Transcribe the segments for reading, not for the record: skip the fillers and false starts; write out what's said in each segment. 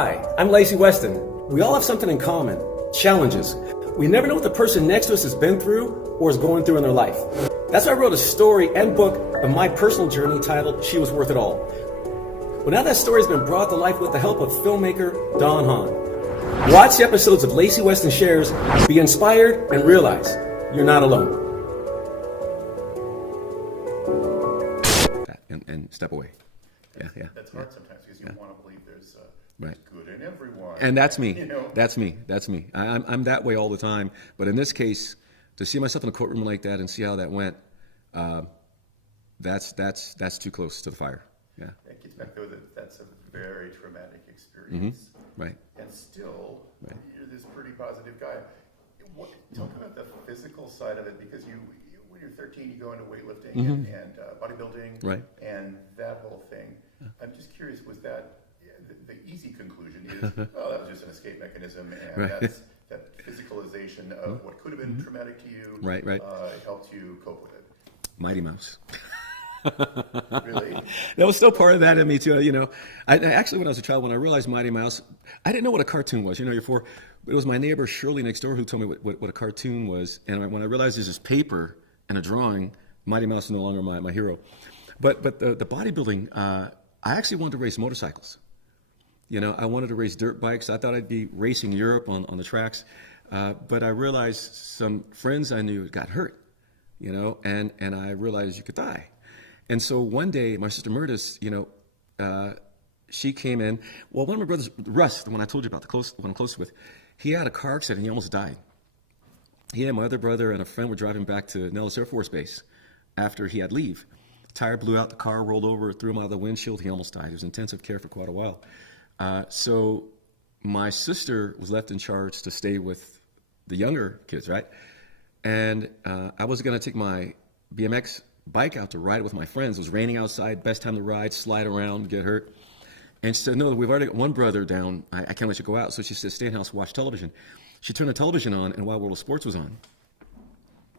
Hi, I'm Lacy Weston. We all have something in common, challenges. We never know what the person next to us has been through or is going through in their life. That's why I wrote a story and book of my personal journey titled She Was Worth It All. Well, now that story has been brought to life with the help of filmmaker Don Hahn. Watch the episodes of Lacy Weston Shares, be inspired, and realize you're not alone. And step away. Yeah. That's hard sometimes because you want to believe there's Right. good in everyone. And that's me. You know? That's me. I'm that way all the time. But in this case, to see myself in a courtroom like that and see how that went, that's too close to the fire. Yeah. It gets back though that that's a very traumatic experience. Right. And still, Right. you're this pretty positive guy. Talk about the physical side of it, because you when you're 13, you go into weightlifting and bodybuilding, Right. and that whole thing. I'm just curious, was that the easy conclusion is, oh, that was just an escape mechanism, and Right. that's that physicalization of what could have been traumatic to you, Right. helped you cope with it. Mighty Mouse. Really? That was still part of that in me too. I actually, when I was a child, when I realized Mighty Mouse, I didn't know what a cartoon was. It was my neighbor Shirley next door who told me what a cartoon was. And when I realized there's this paper and a drawing, Mighty Mouse is no longer my hero. But the bodybuilding, I actually wanted to race motorcycles. I wanted to race dirt bikes. I thought I'd be racing Europe on the tracks. But I realized some friends I knew got hurt, and I realized you could die. And so one day, my sister Murtis, she came in. Well, one of my brothers, Russ, the one I told you about, the one I'm close with, he had a car accident and he almost died. He and my other brother and a friend were driving back to Nellis Air Force Base after he had leave. Tire blew out, the car rolled over, threw him out of the windshield. He almost died. He was in intensive care for quite a while. So my sister was left in charge to stay with the younger kids, right? And I was going to take my BMX bike out to ride it with my friends. It was raining outside, best time to ride, slide around, get hurt. And she said, no, we've already got one brother down. I can't let you go out. So she said, stay in the house, watch television. She turned the television on, and Wild World of Sports was on.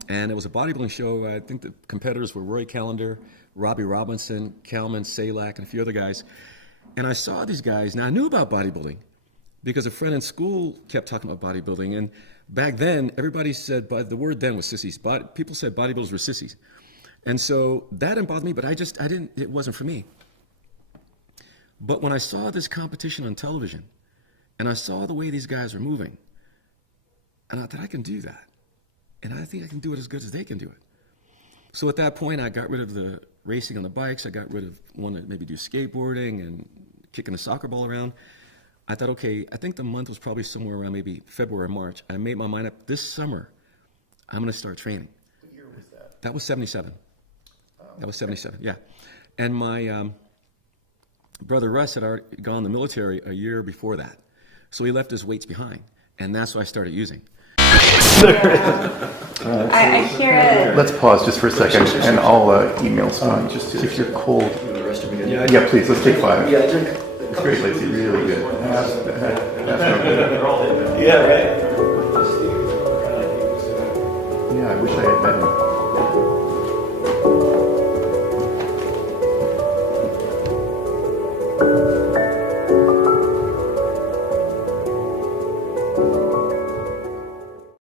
And it was a bodybuilding show. I think the competitors were Roy Callender, Robbie Robinson, Kalman, Salak, and a few other guys. And I saw these guys. Now, I knew about bodybuilding because a friend in school kept talking about bodybuilding. And back then, everybody said, the word then was sissies. People said bodybuilders were sissies. And so that didn't bother me, but it wasn't for me. But when I saw this competition on television, and I saw the way these guys were moving, and I thought, I can do that. And I think I can do it as good as they can do it. So at that point, I got rid of the racing on the bikes. I got rid of wanting to maybe do skateboarding and kicking a soccer ball around. I thought, okay, I think the month was probably somewhere around maybe February or March. I made my mind up, this summer, I'm going to start training. What year was that? That was 77. That was 77, yeah. And my brother Russ had already gone in the military a year before that. So he left his weights behind. And that's what I started using. I hear it. Let's pause just for a second, and I'll email someone just if you're cold. Yeah, please, let's take 5. It's great, Lacy, really good. Yeah, right. Yeah, I wish I had met him.